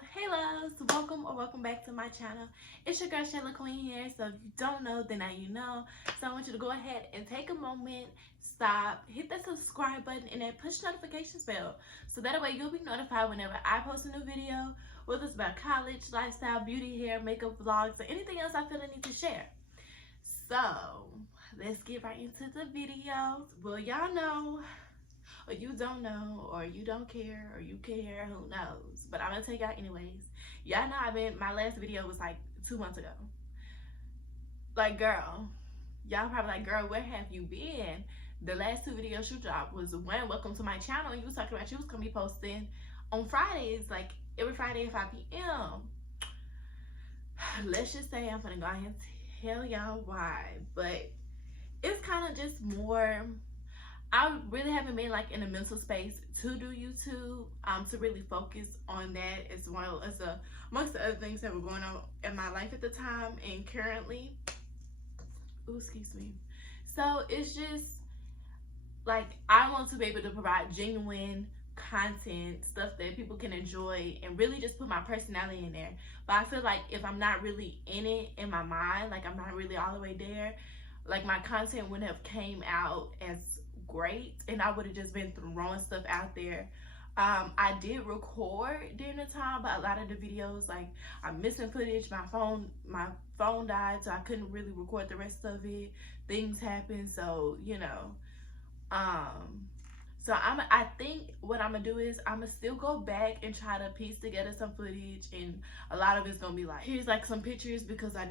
Hey loves, welcome back to my channel. It's your girl laqueen here. So if you don't know, then now you know. So I want you to go ahead and take a moment, stop, hit that subscribe button, and then push notifications bell, so that way you'll be notified whenever I post a new video, whether it's about college, lifestyle, beauty, hair, makeup, vlogs, or anything else I feel I need to share. So let's get right into the videos. Well, y'all know, or you don't know, or you don't care, or you care, who knows, but I'm gonna take out anyways. Y'all know my last video was like 2 months ago. Like, girl, y'all probably like, girl, where have you been? The last 2 videos you dropped was one, welcome to my channel, and you was talking about you was gonna be posting on Fridays, like every Friday at 5 p.m. Let's just say I'm gonna go ahead and tell y'all why, but it's kind of just more, I really haven't been like in a mental space to do YouTube, to really focus on that, as well as amongst the other things that were going on in my life at the time and currently. Ooh, excuse me. So it's just like, I want to be able to provide genuine content, stuff that people can enjoy, and really just put my personality in there. But I feel like if I'm not really in it in my mind, like I'm not really all the way there, like my content wouldn't have came out as great, and I would have just been throwing stuff out there. I did record during the time, but a lot of the videos, like, I'm missing footage. My phone died, so I couldn't really record the rest of it. Things happen, so you know. So I think what I'm gonna do is I'm gonna still go back and try to piece together some footage, and a lot of it's gonna be like, here's like some pictures, because I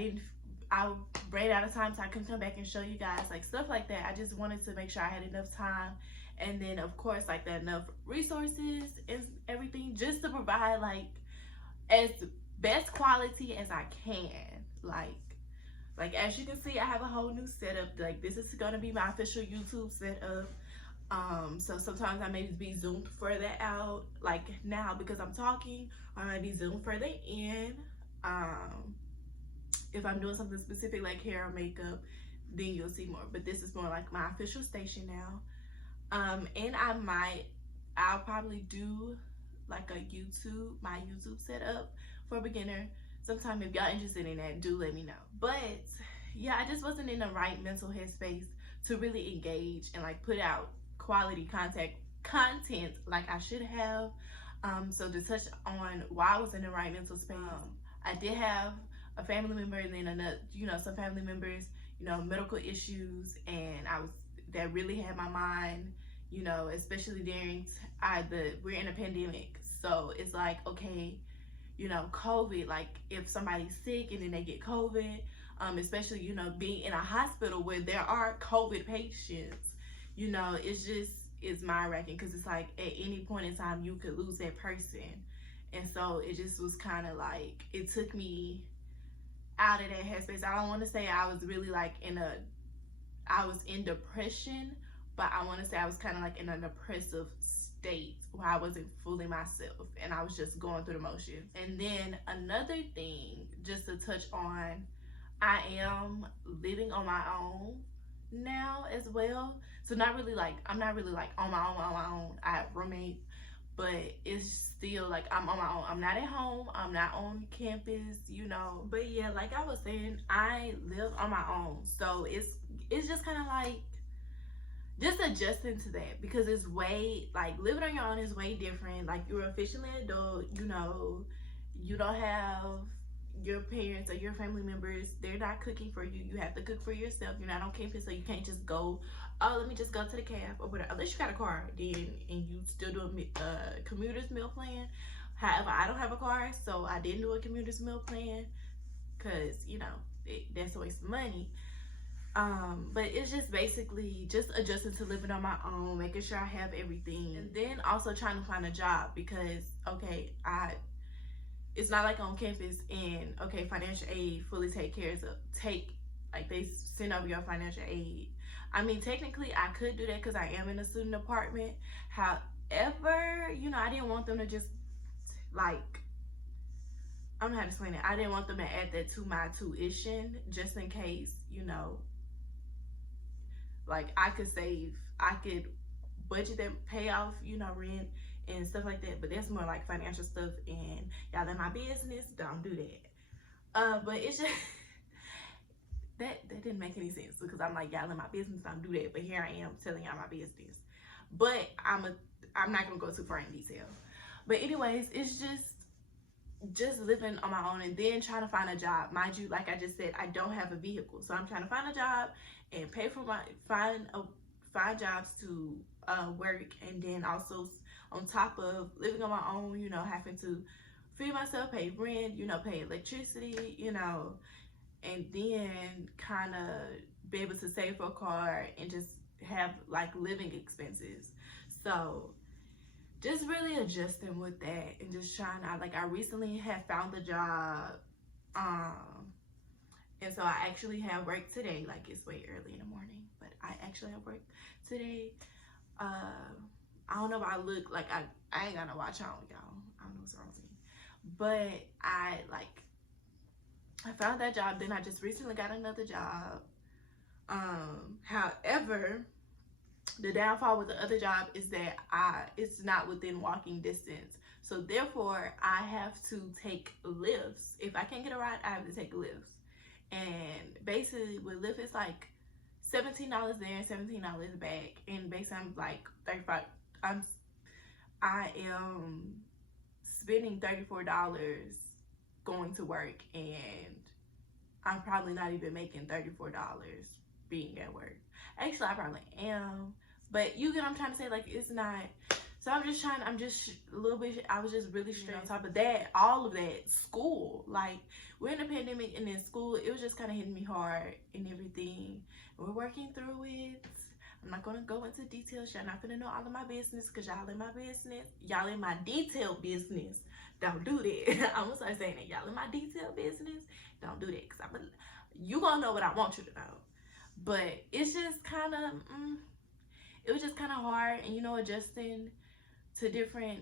ran out of time, so I couldn't come back and show you guys, like stuff like that. I just wanted to make sure I had enough time, and then of course like enough resources and everything, just to provide like as best quality as I can. Like as you can see, I have a whole new setup. Like, this is gonna be my official YouTube setup. So sometimes I may be zoomed further out, like now because I'm talking, or I might be zoomed further in. If I'm doing something specific like hair or makeup, then you'll see more. But this is more like my official station now. And I'll probably do like my YouTube setup for a beginner sometime. If y'all interested in that, do let me know. But yeah, I just wasn't in the right mental headspace to really engage and like put out quality content like I should have. So to touch on why I was in the right mental space, I did have a family member, and then another, some family members, medical issues, and that really had my mind, especially during we're in a pandemic. So it's like, okay, COVID, like if somebody's sick and then they get COVID, especially, being in a hospital where there are COVID patients, it's my reckoning, because it's like at any point in time you could lose that person. And so it just was kind of like, it took me out of that headspace. I don't want to say I was really like I was in depression, but I want to say I was kind of like in a depressive state where I wasn't fully myself, and I was just going through the motions. And then another thing, just to touch on, I am living on my own now as well. So I'm not really like on my own. I have roommates, but it's still like I'm on my own. I'm not at home. I'm not on campus, But yeah, like I was saying, I live on my own. So it's just kind of like just adjusting to that, because it's way, like, living on your own is way different. Like, you're officially an adult, you don't have your parents or your family members, they're not cooking for you. You have to cook for yourself. You're not on campus, so you can't just go, oh, let me just go to the caf or whatever. Unless you got a car, then, and you still do a commuter's meal plan. However, I don't have a car, so I didn't do a commuter's meal plan, because that's a waste of money. But it's just basically just adjusting to living on my own, making sure I have everything, and then also trying to find a job, because okay, it's not like on campus and okay, financial aid fully like they send over your financial aid. I mean, technically I could do that because I am in a student apartment. However, I didn't want them to just like, I don't know how to explain it. I didn't want them to add that to my tuition, just in case, like I could budget that, pay off, rent, and stuff like that. But that's more like financial stuff, and y'all in my business, don't do that. But it's just that didn't make any sense, because I'm like, y'all in my business, don't do that. But here I am telling y'all my business. But I'm not gonna go too far in detail. But anyways, it's just living on my own, and then trying to find a job. Mind you, like I just said, I don't have a vehicle, so I'm trying to find a job and pay for find jobs to work, and then also on top of living on my own, you know, having to feed myself, pay rent, you know, pay electricity, you know, and then kind of be able to save for a car and just have like living expenses. So just really adjusting with that, and just trying out. Like, I recently have found a job, and so I actually have work today. Like, it's way early in the morning, but I actually have work today. I don't know if I look like I ain't got no watch on, y'all. I don't know what's wrong with me, but I found that job. Then I just recently got another job. However, the downfall with the other job is that it's not within walking distance. So therefore, I have to take Luvs. If I can't get a ride, I have to take Luvs. And basically with Lyft, it's like $17 there and $17 back. And basically I'm like 35. I am spending $34 going to work, and I'm probably not even making $34 being at work. Actually, I probably am, but you get what I'm trying to say. Like, it's not. So I was just really straight on top of that, all of that. School, like, we're in a pandemic, and in school, it was just kind of hitting me hard and everything. We're working through it. I'm not gonna go into details. Y'all not gonna know all of my business, because y'all in my business. Y'all in my detailed business. Don't do that. I'm gonna start saying that. Y'all in my detailed business. Don't do that, because you gonna know what I want you to know. But it's just kind of, it was just kind of hard, and, you know, adjusting to different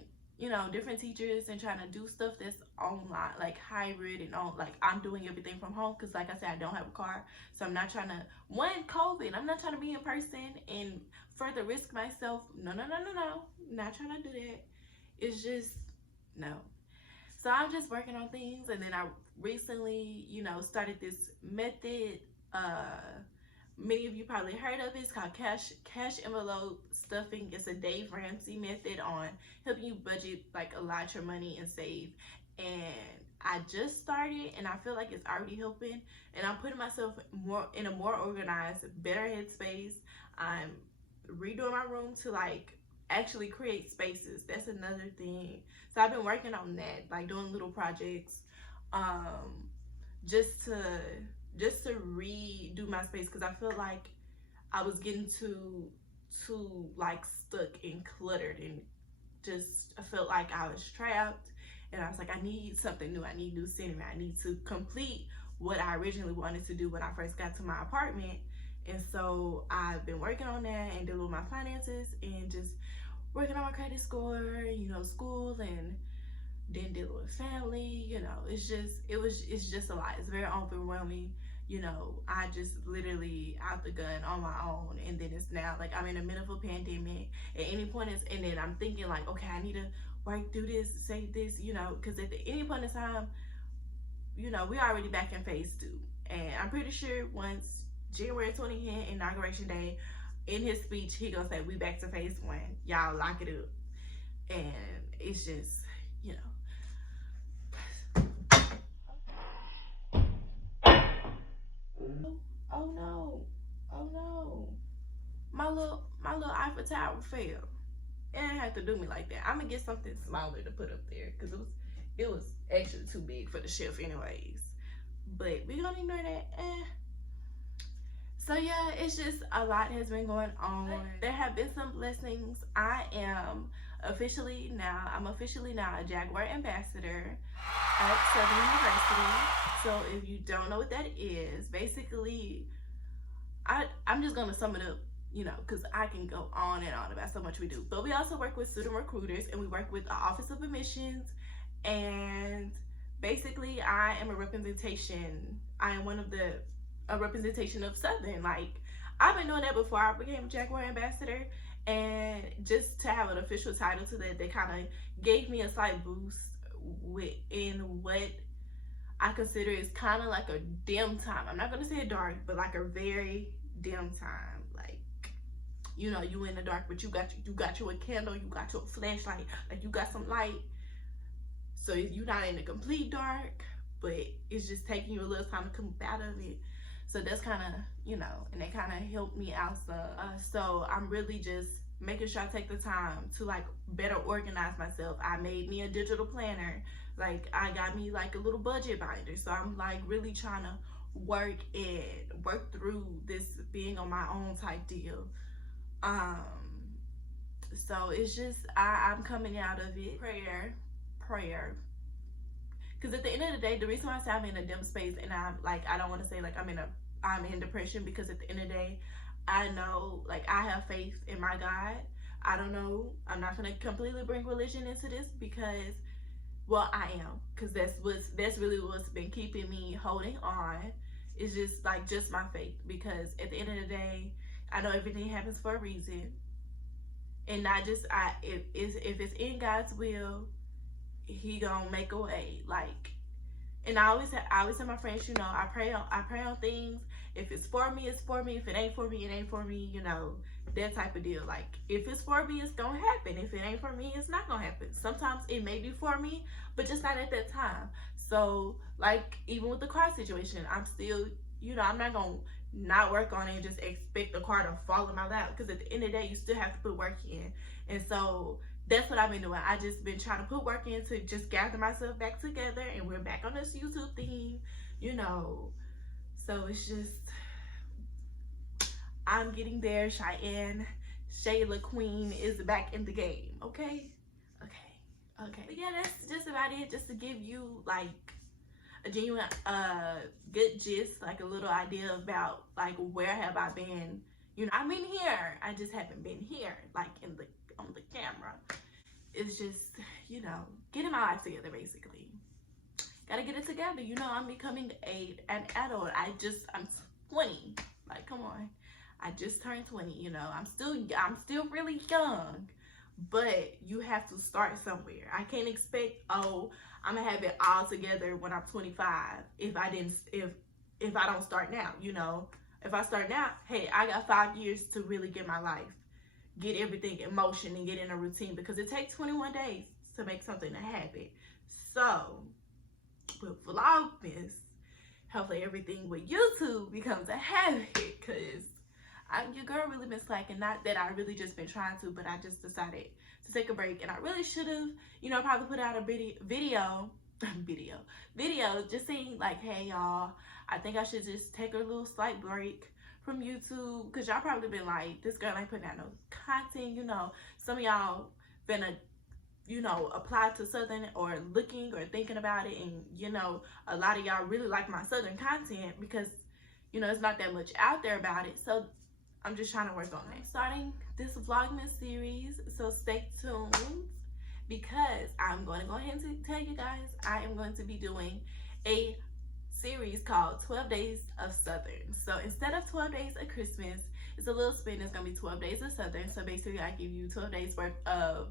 teachers, and trying to do stuff that's online, like hybrid, and like I'm doing everything from home, because like I said, I don't have a car. So I'm not trying to, COVID, I'm not trying to be in person and further risk myself. No, not trying to do that. It's just, no. So I'm just working on things. And then I recently, you know, started this method, many of you probably heard of it. It's called cash envelope stuffing. It's a Dave Ramsey method on helping you budget, like, a lot your money and save. And I just started, and I feel like it's already helping, and I'm putting myself in a more organized, better headspace. I'm redoing my room to, like, actually create spaces. That's another thing. So I've been working on that, like doing little projects, just to redo my space, because I feel like I was getting too like stuck and cluttered, and just I felt like I was trapped, and I was like, I need something new. I need new scenery. I need to complete what I originally wanted to do when I first got to my apartment. And so I've been working on that, and dealing with my finances, and just working on my credit score, you know, school, and then dealing with family. You know, it's just a lot. It's very overwhelming. You know, I just literally out the gun on my own, and then it's now like I'm in the middle of a pandemic. At any point, and then I'm thinking like, okay, I need to work through this, say this, you know, because at any point in time, you know, we're already back in phase 2, and I'm pretty sure once January 20 hit, inauguration day, in his speech, he gonna say we back to phase 1. Y'all lock it up, and it's just, you know. Oh no, my little Eiffel Tower fell. It didn't have to do me like that. I'm gonna get something smaller to put up there, because it was actually too big for the shelf anyways. But we gonna ignore that. So yeah, it's just a lot has been going on. There have been some blessings. I'm officially now a Jaguar ambassador at Southern University. So if you don't know what that is, basically, I'm just gonna sum it up, you know, because I can go on and on about so much we do. But we also work with student recruiters, and we work with the Office of Admissions, and basically I am a representation. I am a representation of Southern. Like, I've been doing that before I became a Jaguar ambassador, And just to have an official title to that, they kind of gave me a slight boost within what I consider is kind of like a dim time. I'm not gonna say dark, but like a very dim time. Like, you know, you in the dark, but you got you a candle, you got your flashlight, like you got some light. So you're not in the complete dark, but it's just taking you a little time to come out of it. So that's kind of, you know, and they kind of helped me out. So I'm really just making sure I take the time to like better organize myself. I made me a digital planner. Like I got me like a little budget binder. So I'm like really trying to work through this being on my own type deal. So it's just, I'm coming out of it. Prayer. Because at the end of the day, the reason why I say I'm in a dim space, and I'm like, I don't want to say like I'm in depression, because at the end of the day, I know, like, I have faith in my God. I don't know, I'm not gonna completely bring religion into this, because, well, I am, because that's really what's been keeping me holding on. It's just like just my faith, because at the end of the day, I know everything happens for a reason, and not just if it's in God's will, He gonna make a way. Like, and I always tell my friends, you know, I pray on things. If it's for me, it's for me. If it ain't for me, it ain't for me. You know, that type of deal. Like, if it's for me, it's gonna happen. If it ain't for me, it's not gonna happen. Sometimes it may be for me, but just not at that time. So, like, even with the car situation, I'm still, you know, I'm not gonna not work on it and just expect the car to fall in my lap, because at the end of the day, you still have to put work in. And so that's what I've been doing. I just been trying to put work in to just gather myself back together, and we're back on this YouTube thing, you know. So it's just, I'm getting there. Cheyenne, laqueen is back in the game. Okay. But yeah, that's just about it. Just to give you like a genuine, good gist, like a little idea about like where have I been. You know, I'm in here. I just haven't been here, like on the camera. It's just, you know, getting my life together, basically. Gotta get it together. You know, I'm becoming an adult. I'm 20. Like, come on. I just turned 20, you know. I'm still really young. But you have to start somewhere. I can't expect, oh, I'm gonna have it all together when I'm 25 if I don't start now, you know. If I start now, hey, I got 5 years to really get my life, get everything in motion and get in a routine, because it takes 21 days to make something a habit. So with Vlogmas, hopefully everything with YouTube becomes a habit, because your girl really been slacking. Not that I really just been trying to, but I just decided to take a break, and I really should have, you know, probably put out a video just saying like, hey y'all, I think I should just take a little slight break from YouTube, because y'all probably been like, this girl ain't putting out no content. You know, some of y'all been you know, apply to Southern or looking or thinking about it, and you know, a lot of y'all really like my Southern content, because you know, it's not that much out there about it. So I'm just trying to work on it. I'm starting this Vlogmas series, so stay tuned, because I'm going to go ahead and tell you guys I am going to be doing a series called 12 Days of Southern. So instead of 12 Days of Christmas, it's a little spin. It's going to be 12 Days of Southern. So basically I give you 12 days worth of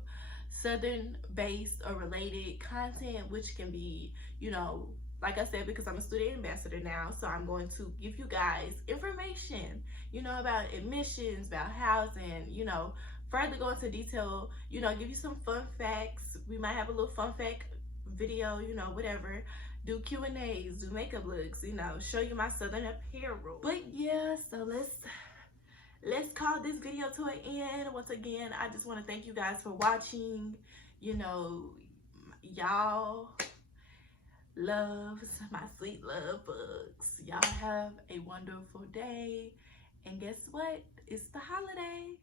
Southern based or related content, which can be, you know, like I said, because I'm a student ambassador now, so I'm going to give you guys information, you know, about admissions, about housing, you know, further go into detail, you know, give you some fun facts. We might have a little fun fact video, you know, whatever. Do Q&As, do makeup looks, you know, show you my Southern apparel. But yeah, so let's call this video to an end. Once again, I just want to thank you guys for watching. You know, y'all loves, my sweet love bugs. Y'all have a wonderful day. And guess what? It's the holidays.